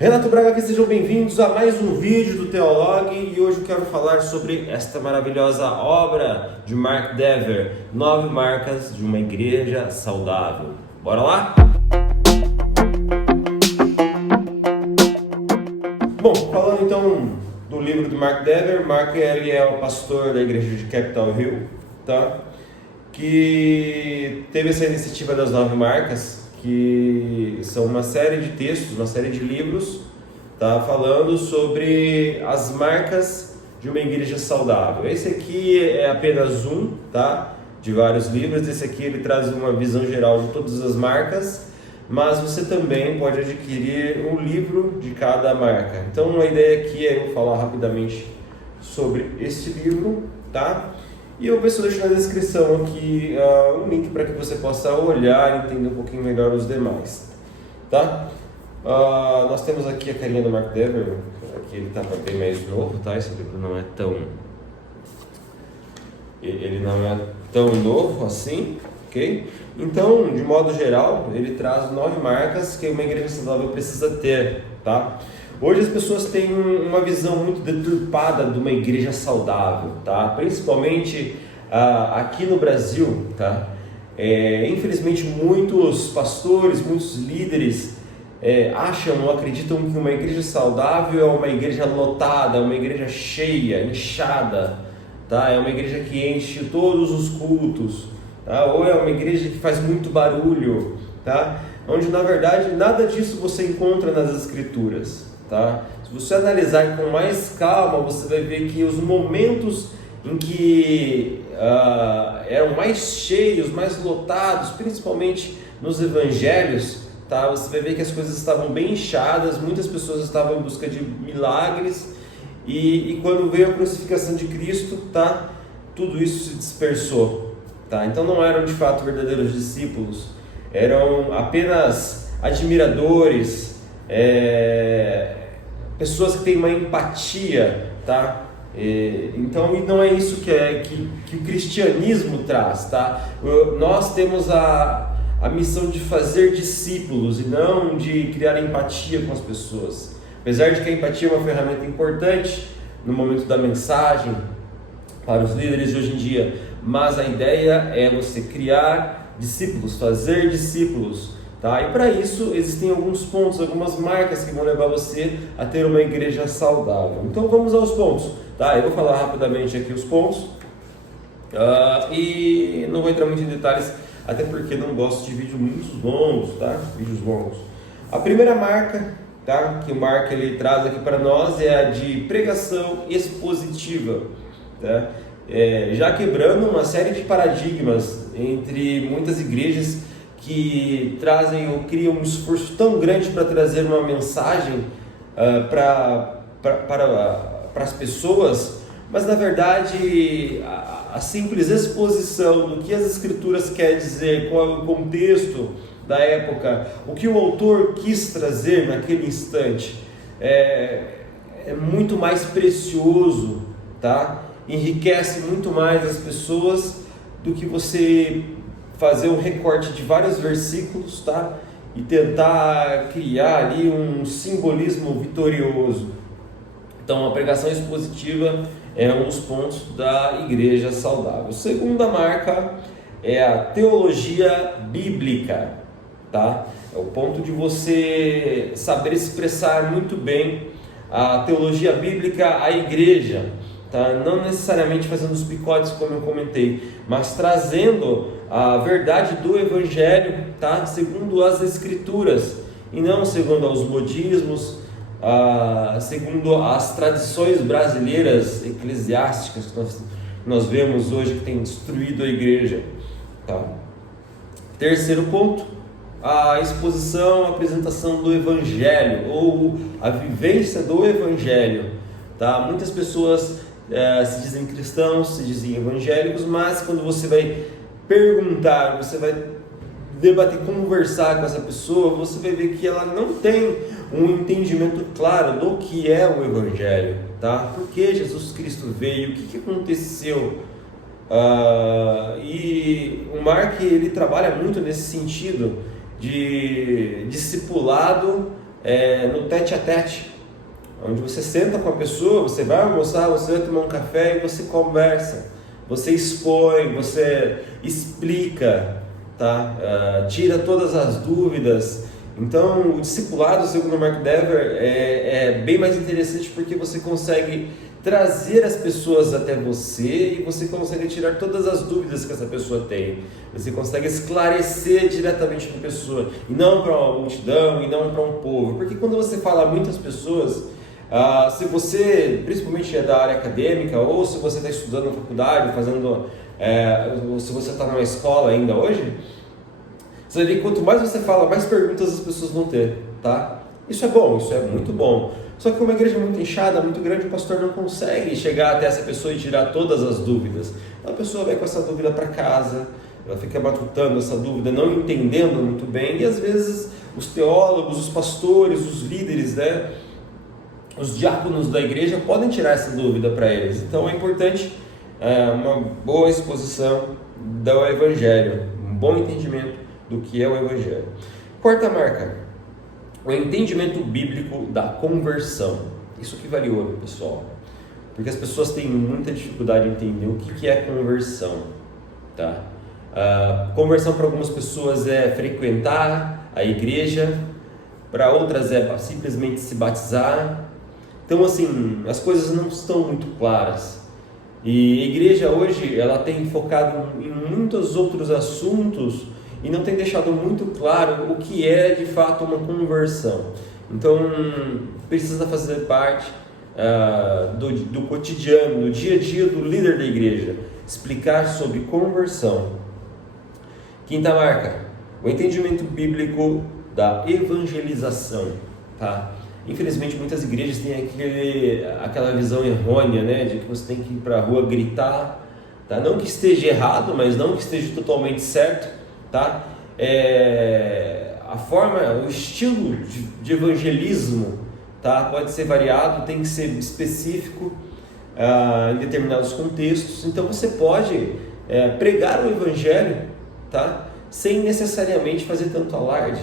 Renato Braga aqui, sejam bem-vindos a mais um vídeo do Teolog e hoje eu quero falar sobre esta maravilhosa obra de Mark Dever, 9 marcas de uma igreja saudável. Bora lá? Bom, falando então do livro do Mark Dever, Mark ele é o pastor da igreja de Capitol Hill, tá? Que teve essa iniciativa das 9 marcas, que são uma série de textos, uma série de livros, tá, falando sobre as marcas de uma igreja saudável. Esse aqui é apenas um, tá, de vários livros. Esse aqui ele traz uma visão geral de todas as marcas, mas você também pode adquirir um livro de cada marca. Então a ideia aqui é eu falar rapidamente sobre este livro, tá? E eu deixo na descrição aqui um link para que você possa olhar e entender um pouquinho melhor os demais, tá? Nós temos aqui a carinha do Mark Dever, aqui ele estava bem mais novo, tá? Esse livro não é tão... ele não é tão novo assim, ok? Então, de modo geral, ele traz 9 marcas que uma igreja saudável precisa ter, tá? Hoje as pessoas têm uma visão muito deturpada de uma igreja saudável, tá? Principalmente aqui no Brasil, tá? Infelizmente muitos pastores, muitos líderes acham ou acreditam que uma igreja saudável é uma igreja lotada, uma igreja cheia, inchada, tá? É uma igreja que enche todos os cultos, tá? Ou é uma igreja que faz muito barulho, tá? Onde na verdade nada disso você encontra nas escrituras. Tá? Se você analisar com mais calma, você vai ver que os momentos em que eram mais cheios, mais lotados, principalmente nos evangelhos, tá? Você vai ver que as coisas estavam bem inchadas, muitas pessoas estavam em busca de milagres e quando veio a crucificação de Cristo, tá? Tudo isso se dispersou. Tá? Então não eram de fato verdadeiros discípulos, eram apenas admiradores, pessoas que têm uma empatia, tá? Então, e não é isso que o cristianismo traz, tá? Nós temos a missão de fazer discípulos e não de criar empatia com as pessoas. Apesar de que a empatia é uma ferramenta importante no momento da mensagem para os líderes de hoje em dia, mas a ideia é você criar discípulos, fazer discípulos. Tá? E para isso existem alguns pontos, algumas marcas que vão levar você a ter uma igreja saudável. Então vamos aos pontos, tá? Eu vou falar rapidamente aqui os pontos e não vou entrar muito em detalhes, até porque não gosto de vídeos muito longos, tá? Vídeos longos. A primeira marca, tá? Que o Mark ele traz aqui para nós é a de pregação expositiva, tá? Já quebrando uma série de paradigmas entre muitas igrejas que trazem ou criam um esforço tão grande para trazer uma mensagem para as pessoas, mas na verdade a simples exposição do que as escrituras quer dizer, qual é o contexto da época, o que o autor quis trazer naquele instante, é muito mais precioso, tá? Enriquece muito mais as pessoas do que você fazer um recorte de vários versículos, tá? E tentar criar ali um simbolismo vitorioso. Então a pregação expositiva é um dos pontos da igreja saudável. Segunda marca é a teologia bíblica, tá? É o ponto de você saber expressar muito bem a teologia bíblica à igreja, tá? Não necessariamente fazendo os picotes como eu comentei, mas trazendo a verdade do evangelho, tá? Segundo as escrituras e não segundo os modismos, segundo as tradições brasileiras eclesiásticas que nós vemos hoje que tem destruído a igreja, tá? Terceiro ponto, a exposição, a apresentação do evangelho ou a vivência do evangelho, tá? Muitas pessoas se dizem cristãos, se dizem evangélicos, mas quando você vai perguntar, você vai debater, conversar com essa pessoa, você vai ver que ela não tem um entendimento claro do que é o evangelho, tá? Por que Jesus Cristo veio, o que aconteceu, e o Mark ele trabalha muito nesse sentido de discipulado no tete a tete, onde você senta com a pessoa, você vai almoçar, você vai tomar um café e você conversa, você expõe, você explica, tá? Tira todas as dúvidas. Então, o discipulado, segundo o Mark Dever, é bem mais interessante porque você consegue trazer as pessoas até você e você consegue tirar todas as dúvidas que essa pessoa tem. Você consegue esclarecer diretamente para a pessoa e não para uma multidão e não para um povo. Porque quando você fala a muitas pessoas, se você, principalmente é da área acadêmica, ou se você está estudando na faculdade, ou se você está numa escola ainda hoje, você vai ver que quanto mais você fala, mais perguntas as pessoas vão ter, tá? Isso é bom, isso é muito bom. Só que uma igreja muito inchada, muito grande, o pastor não consegue chegar até essa pessoa e tirar todas as dúvidas. Então a pessoa vai com essa dúvida para casa, ela fica matutando essa dúvida, não entendendo muito bem, e às vezes os teólogos, os pastores, os líderes, né, os diáconos da igreja podem tirar essa dúvida para eles. Então é importante uma boa exposição do Evangelho, um bom entendimento do que é o Evangelho. Quarta marca, o entendimento bíblico da conversão. Isso aqui vale ouro, pessoal, porque as pessoas têm muita dificuldade em entender o que é conversão, tá? Conversão para algumas pessoas é frequentar a igreja, para outras é simplesmente se batizar. Então, assim, as coisas não estão muito claras. E a igreja hoje, ela tem focado em muitos outros assuntos e não tem deixado muito claro o que é de fato uma conversão. Então, precisa fazer parte do cotidiano, do dia a dia do líder da igreja, explicar sobre conversão. Quinta marca, o entendimento bíblico da evangelização, tá? Infelizmente, muitas igrejas têm aquela visão errônea, né, de que você tem que ir para a rua gritar, tá? Não que esteja errado, mas não que esteja totalmente certo, tá? A forma, o estilo de evangelismo, tá? Pode ser variado, tem que ser específico em determinados contextos. Então você pode pregar o evangelho, tá? Sem necessariamente fazer tanto alarde.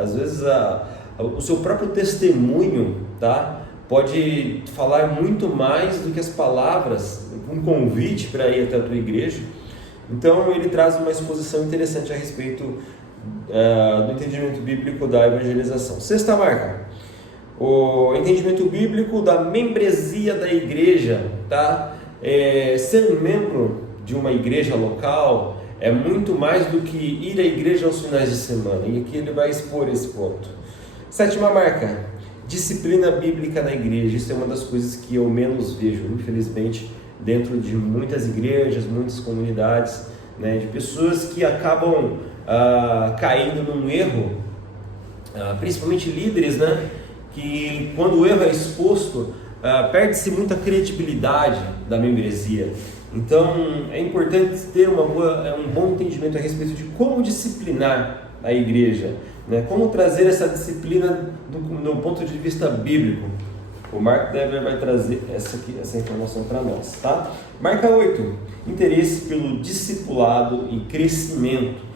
Às vezes o seu próprio testemunho, tá? Pode falar muito mais do que as palavras, um convite para ir até a tua igreja. Então ele traz uma exposição interessante a respeito do entendimento bíblico da evangelização. Sexta marca, o entendimento bíblico da membresia da igreja, tá? Ser membro de uma igreja local é muito mais do que ir à igreja aos finais de semana, e aqui ele vai expor esse ponto. Sétima marca, disciplina bíblica na igreja. Isso é uma das coisas que eu menos vejo, infelizmente, dentro de muitas igrejas, muitas comunidades, né, de pessoas que acabam caindo num erro, principalmente líderes, né, que quando o erro é exposto, perde-se muita credibilidade da membresia. Então é importante ter um bom entendimento a respeito de como disciplinar a igreja, né, como trazer essa disciplina do ponto de vista bíblico. O Mark Dever vai trazer essa informação para nós, tá? Marca 8, interesse pelo discipulado e crescimento.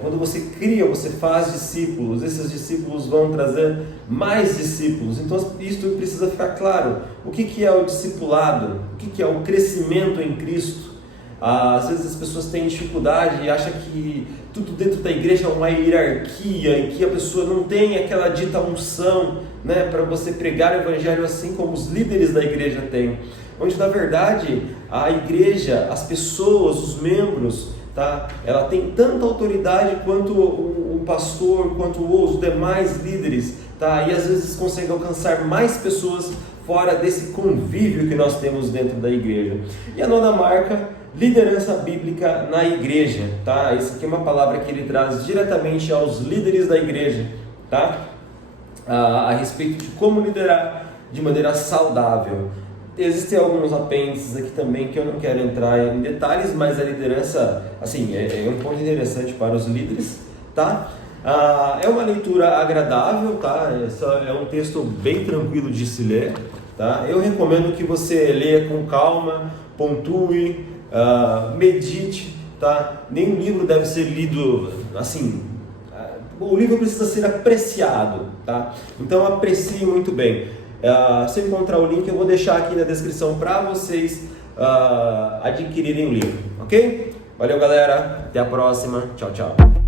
Quando você cria, você faz discípulos, esses discípulos vão trazer mais discípulos. Então isso precisa ficar claro. O que é o discipulado? O que é o crescimento em Cristo? Às vezes as pessoas têm dificuldade e acham que tudo dentro da igreja é uma hierarquia e que a pessoa não tem aquela dita unção, né, para você pregar o evangelho assim como os líderes da igreja têm. Onde na verdade a igreja, as pessoas, os membros, tá, ela tem tanta autoridade quanto o pastor, quanto os demais líderes, tá, e às vezes consegue alcançar mais pessoas fora desse convívio que nós temos dentro da igreja. E a nona marca, liderança bíblica na igreja, tá? Isso aqui é uma palavra que ele traz diretamente aos líderes da igreja, tá? A respeito de como liderar de maneira saudável. Existem alguns apêndices aqui também que eu não quero entrar em detalhes, mas a liderança, assim, é um ponto interessante para os líderes, tá? É uma leitura agradável, tá? É um texto bem tranquilo de se ler, tá? Eu recomendo que você leia com calma, pontue, medite, tá? Nenhum livro deve ser lido assim. o livro precisa ser apreciado, tá? Então aprecie muito bem. Se eu encontrar o link, eu vou deixar aqui na descrição para vocês adquirirem o livro, ok? Valeu, galera, até a próxima, tchau, tchau.